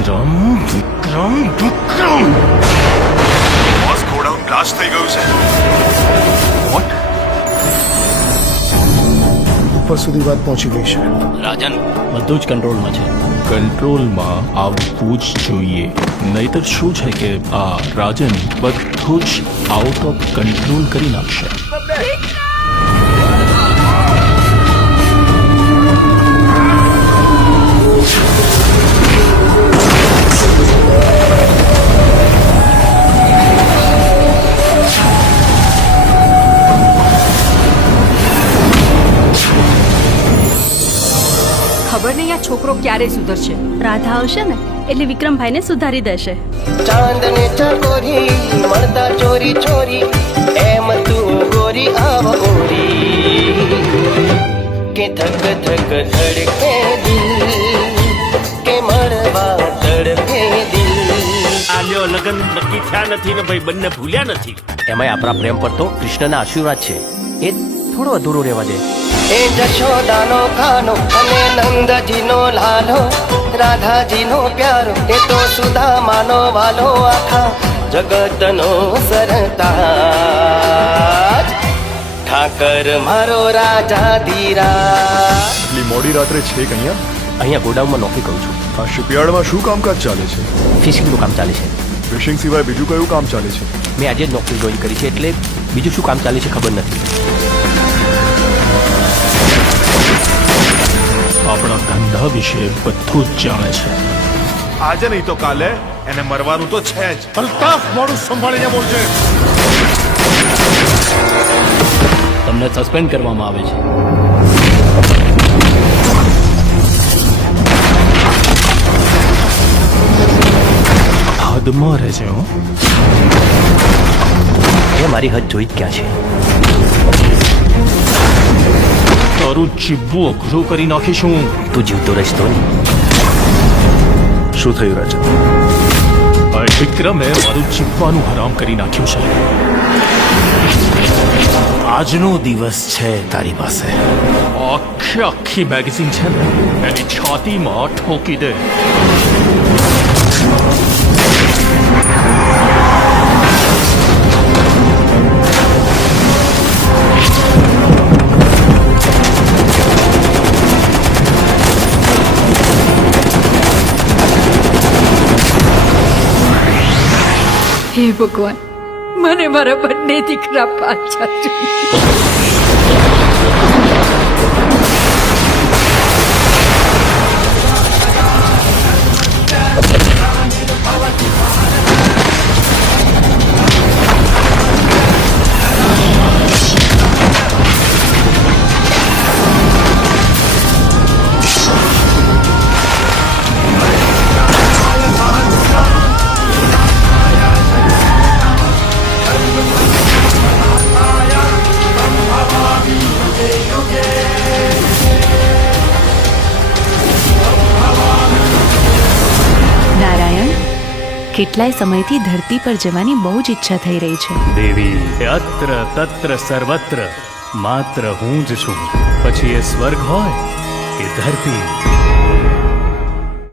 વિક્રમ વિક્રમ વિક્રમ boss godown blast થઈ ગયું છે. વોટ? ઉપર સુધી વાત પહોંચી ગઈ છે. રાજન બધું જ કંટ્રોલમાં છે. કંટ્રોલમાં આવવું જ જોઈએ, નહીતર શું છે કે આ રાજન બધું જ આઉટ ઓફ કંટ્રોલ કરી નાખશે. ખબર નહીં આ છોકરો ક્યારે સુધરશે. રાધા આવશે ને એટલે વિક્રમભાઈને સુધારી દેશે. ચાંદને ચકોરી મળતા ચોરી ચોરી એમ તું ગોરી આવ ઓરી કે થક થક ધડકે દિલ કે મળવા તડપે દિલ. આ લ્યો લગન નક્કી થયા નથી ને ભાઈ બંને ભૂલ્યા નથી. એમાંય આપણા પ્રેમ પર તો કૃષ્ણના આશીર્વાદ છે, એ થોડો અધૂરો રહેવા દે. એ જશોદાનો કાનો અને નંદજીનો લાલો, રાધાજીનો પ્યારો એ તો સુદામાનો વાલો, આખા જગતનો સરતાજ ઠાકર મારો રાજા ધીરા. એટલી મોડી રાત્રે છે કે અહીંયા ગોડાઉનમાં નોકરી કરું છું. આ શિપયાર્ડમાં શું કામકાજ ચાલે છે? ફિશિંગનું કામ ચાલે છે. ફિશિંગ સિવાય બીજું કયું કામ ચાલે છે? મેં આજે જ નોકરી જોઈન કરી છે એટલે બીજું શું કામ ચાલે છે ખબર નથી. આપણા ધંધા વિશે બધું જ જાણે છે. આજે નહીં તો કાલે એને મરવાનું તો છે જ. અલ્તાફ, મોડું સંભાળીને બોલજે. તમને સસ્પેન્ડ કરવામાં આવે છે. હદમાં રહેજે હો. એ મારી હદ જોઈ જ ક્યાં છે. તારું જીવવું અઘરું કરી નાખીશું. તું જીવતો રહીશ તો નહીં. શું થયું રાજન? આ વિક્રમે મારું જીવવાનું હરામ કરી નાખ્યું છે. આજનો દિવસ છે તારી પાસે. આખી મેગેઝિન છે ને એની છાતીમાં ઠોકી દે. હે ભગવાન, મને મારા બંને દીકરા પાછા જોઈએ. કેટલાય સમયથી ધરતી પર જવાની બહુ જ ઈચ્છા થઈ રહી છે. દેવી અત્ર તત્ર સર્વત્ર માત્ર હું જ છું. પછી એ સ્વર્ગ હોય કે ધરતી,